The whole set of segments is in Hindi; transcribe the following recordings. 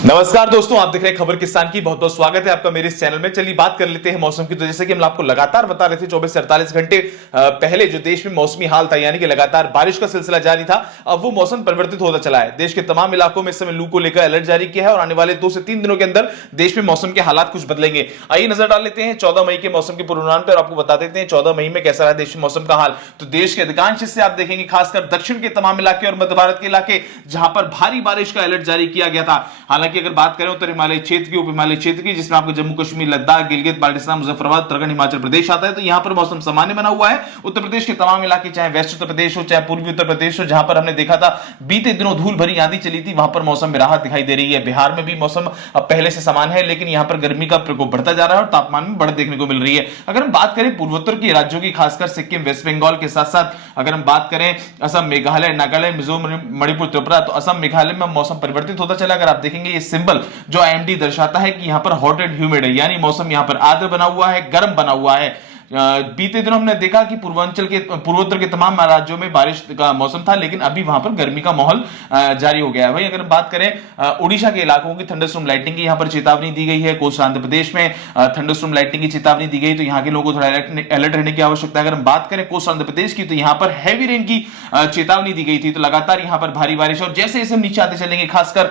नमस्कार दोस्तों, आप देख रहे हैं खबर किसान की। बहुत बहुत स्वागत है आपका मेरे इस चैनल में। चलिए बात कर लेते हैं मौसम की। तो जैसे कि हम आपको लगातार बता रहे थे 24 से 48 घंटे पहले जो देश में मौसमी हाल था, यानी कि लगातार बारिश का सिलसिला जारी था, अब वो मौसम परिवर्तित होता चला है। देश के तमाम इलाकों में इस समय लू को लेकर अलर्ट जारी किया है और आने वाले 2 से 3 दिनों के अंदर देश में मौसम के हालात कुछ बदलेंगे। आइए नजर डाल लेते हैं 14 मई के मौसम के पूर्वानुमान पर, आपको बता देते हैं 14 मई में कैसा रहा देश में मौसम का हाल। तो देश के अधिकांश हिस्से आप देखेंगे, खासकर दक्षिण के तमाम इलाके और मध्य भारत के इलाके, जहां पर भारी बारिश का अलर्ट जारी किया गया था। हालांकि अगर बात करें उत्तर हिमालय क्षेत्र की, उप हिमालय क्षेत्र की, जिसमें आपको जम्मू कश्मीर, लद्दाख, गिलगित बाल्टिस्तान, मुजफ्फराबाद, उत्तराखंड, हिमाचल प्रदेश आता है, तो यहां पर मौसम सामान्य बना हुआ है। उत्तर प्रदेश के तमाम इलाके, चाहे वेस्ट उत्तर प्रदेश हो, चाहे पूर्वी उत्तर प्रदेश हो, जहां पर हमने देखा था बीते दिनों धूल भरी आंधी चली थी, वहां पर मौसम में राहत दिखाई दे रही है। बिहार में भी मौसम अब पहले से समान है, लेकिन यहां पर गर्मी का प्रकोप बढ़ता जा रहा है और तापमान में बढ़त देखने को मिल रही है। अगर हम बात करें पूर्वोत्तर के राज्यों की, खासकर सिक्किम, वेस्ट बंगाल के साथ साथ अगर हम बात करें असम, मेघालय, नागालैंड, मिजोरम, मणिपुर, त्रिपुरा, तो असम, मेघालय में मौसम परिवर्तित होता चला। अगर आप देखेंगे ये सिंबल जो आईएमडी दर्शाता है कि यहां पर हॉट एंड ह्यूमिड है, यानी मौसम यहां पर आर्द्र बना हुआ है, गर्म बना हुआ है। बीते दिनों हमने देखा कि पूर्वोत्तर के तमाम राज्यों में बारिश का मौसम था, लेकिन अभी वहां पर गर्मी का माहौल जारी हो गया है। वहीं अगर बात करें उड़ीसा के इलाकों की, थंडरस्टॉर्म लाइटनिंग की यहां पर चेतावनी दी गई है। कोस्ट आंध्र प्रदेश में थंडरस्टॉर्म लाइटनिंग की चेतावनी दी गई, तो यहां के लोगों को थोड़ा अलर्ट रहने की आवश्यकता है। अगर हम बात करें कोस्ट आंध्र प्रदेश की, तो यहां पर हैवी रेन की चेतावनी दी गई थी। तो लगातार यहां पर भारी बारिश, और जैसे जैसे हम नीचे आते चलेंगे, खासकर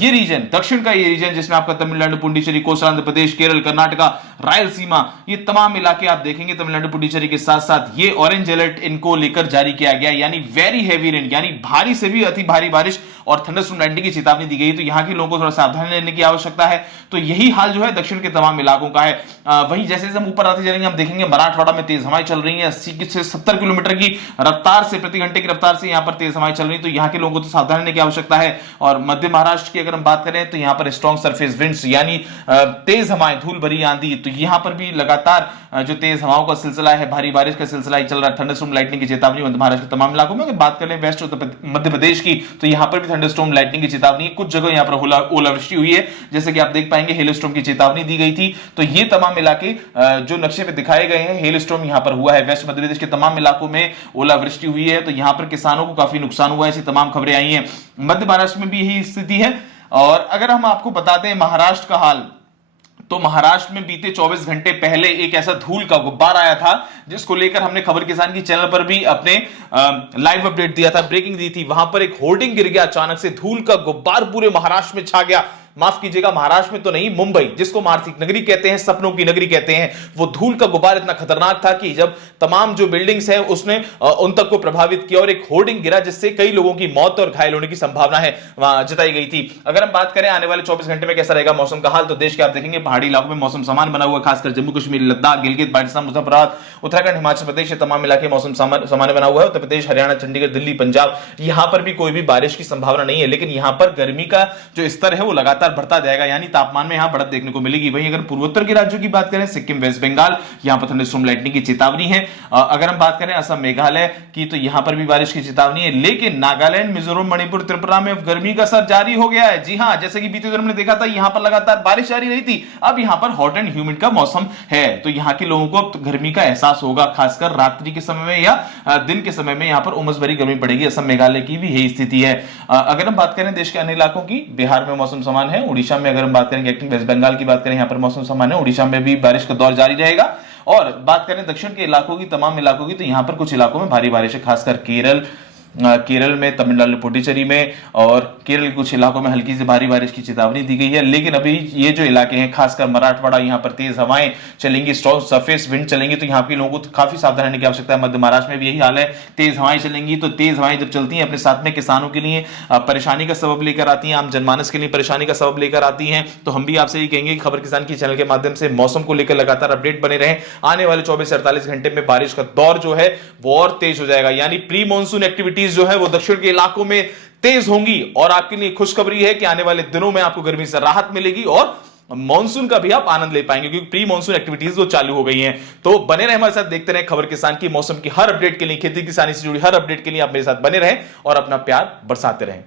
ये रीजन, दक्षिण का ये रीजन, जिसमें आपका तमिलनाडु, पुडुचेरी, कोस्ट आंध्र प्रदेश, केरल, कर्नाटका, रायलसीमा, ये तमाम इलाके आप देखेंगे तमिलनाडु, पुडुचेरी के साथ साथ ये ऑरेंज अलर्ट इनको लेकर जारी किया गया, यानी वेरी हैवी रेन, यानी भारी से भी अति भारी बारिश और थंडरस्टॉर्म लाइटनिंग की चेतावनी दी गई। तो यहां के लोगों को थोड़ा सावधानी लेने की आवश्यकता है। तो यही हाल जो है दक्षिण के तमाम इलाकों का है। वहीं जैसे जैसे हम ऊपर आते जाएंगे, हम देखेंगे मराठवाड़ा में तेज हवाएं चल रही हैं, 80 से 70 किलोमीटर की रफ्तार से, प्रति घंटे की रफ्तार से यहां पर तेज हवाएं चल रही हैं। तो यहां के लोगों को तो सावधानी लेने की आवश्यकता है। और मध्य महाराष्ट्र की अगर हम बात करें, तो यहां पर स्ट्रॉन्ग सरफेस विंड्स, यानी तेज हवाएं, धूल भरी आंधी, तो यहां पर भी लगातार जो तेज हवाओं का सिलसिला है, भारी बारिश का सिलसिला ही चल रहा है। थंडरस्टॉर्म लाइटनिंग की चेतावनी मध्य महाराष्ट्र के तमाम इलाकों में। अगर बात करें वेस्ट मध्य प्रदेश की, तो यहां पर भी थंडरस्टॉर्म लाइटनिंग की चेतावनी है। कुछ जगह यहां पर ओलावृष्टि हुई है, जैसे कि आप देख पाएंगे हेलस्टॉर्म की चेतावनी दी गई थी। तो ये तमाम इलाके जो नक्शे पे दिखाए गए हैं, हेलस्टॉर्म यहां पर हुआ है। वेस्ट मध्य प्रदेश के तमाम इलाकों में ओलावृष्टि हुई है, तो यहां पर किसानों को काफी नुकसान हुआ है। ऐसी तमाम खबरें आई हैं। मध्य महाराष्ट्र में भी यही स्थिति है। और अगर हम आपको बता दें महाराष्ट्र का हाल, तो महाराष्ट्र में बीते 24 घंटे पहले एक ऐसा धूल का गुब्बार आया था, जिसको लेकर हमने खबर किसान की चैनल पर भी अपने लाइव अपडेट दिया था, ब्रेकिंग दी थी। वहां पर एक होर्डिंग गिर गया, अचानक से धूल का गुब्बार पूरे महाराष्ट्र में छा गया। माफ कीजिएगा, महाराष्ट्र में तो नहीं, मुंबई, जिसको मार्थिक नगरी कहते हैं, सपनों की नगरी कहते हैं, वो धूल का गुब्बार इतना खतरनाक था कि जब तमाम जो बिल्डिंग्स हैं उसने उन तक को प्रभावित किया और एक होर्डिंग गिरा, जिससे कई लोगों की मौत और घायल होने की संभावना है वहां जताई गई थी। अगर हम बात करें आने वाले 24 घंटे में कैसा रहेगा मौसम का हाल, तो देश के आप देखेंगे पहाड़ी इलाकों में मौसम समान बना हुआ, खासकर जम्मू कश्मीर, लद्दाख, गिलगित बाल्टिस्तान, मुजफ्फराबाद, उत्तराखंड, हिमाचल प्रदेश, ये तमाम इलाके मौसम सामान्य बना हुआ है। उत्तर प्रदेश, हरियाणा, चंडीगढ़, दिल्ली, पंजाब, यहां पर भी कोई भी बारिश की संभावना नहीं है, लेकिन यहां पर गर्मी का जो स्तर है वो लगातार बढ़ता जाएगा, तापमान में यहां बढ़त देखने को मिलेगी। वहीं अगर पूर्वोत्तर के राज्यों की बात करें, सिक्किम, वेस्ट बंगाल, यहां पर थंडरस्टॉर्म लाइटनिंग की चेतावनी है। अगर हम बात करें असम, मेघालय की, तो यहां पर भी बारिश की चेतावनी है। लेकिन नागालैंड, मिजोरम, मणिपुर, त्रिपुरा में गर्मी का असर जारी हो गया है। जी हां, जैसे कि बीते दिनों हमने देखा था, यहां पर लगातार बारिश जारी रही थी, अब यहां पर हॉट एंड ह्यूमिड का मौसम है। तो यहां के लोगों को गर्मी का एहसास होगा, खासकर रात्रि के समय में या दिन के समय में यहां पर उमस भरी गर्मी पड़ेगी। असम, मेघालय की भी यही स्थिति है। अगर हम बात करें देश के अन्य इलाकों की, बिहार में मौसम समान है। उड़ीसा में अगर बात करेंगे, वेस्ट बंगाल की बात करें, यहां पर मौसम समान है। उड़ीसा में भी बारिश का दौर जारी रहेगा। और बात करें दक्षिण के इलाकों की, तमाम इलाकों की, तो यहां पर कुछ इलाकों में भारी बारिश है, खासकर केरल में, तमिलनाडु, पुडुचेरी में, और केरल के कुछ इलाकों में हल्की से भारी बारिश की चेतावनी दी गई है। लेकिन अभी ये जो इलाके हैं, खासकर मराठवाड़ा, यहां पर तेज हवाएं चलेंगी, स्ट्रॉन्ग सरफेस विंड चलेंगी, तो यहां के लोगों को काफी सावधान रहने की आवश्यकता है। मध्य महाराष्ट्र में भी यही हाल है, तेज हवाएं चलेंगी। तो तेज हवाएं जब चलती हैं, अपने साथ में किसानों के लिए परेशानी का सबब लेकर आती हैं, आम जनमानस के लिए परेशानी का सबब लेकर आती हैं। तो हम भी आपसे ये कहेंगे कि खबर किसान की चैनल के माध्यम से मौसम को लेकर लगातार अपडेट बने रहें। आने वाले 24 से 48 घंटे में बारिश का दौर जो है वो और तेज हो जाएगा, यानी प्री मानसून एक्टिविटीज जो है वो दक्षिण के इलाकों में तेज होंगी। और आपके लिए खुशखबरी है कि आने वाले दिनों में आपको गर्मी से राहत मिलेगी और मॉनसून का भी आप आनंद ले पाएंगे, क्योंकि प्री मॉनसून एक्टिविटीज वो चालू हो गई हैं। तो बने रहे हमारे साथ, देखते रहे खबर किसान की। मौसम की हर अपडेट के लिए, खेती किसानी से जुड़ी हर अपडेट के लिए आप मेरे साथ बने रहें और अपना प्यार बरसाते रहें।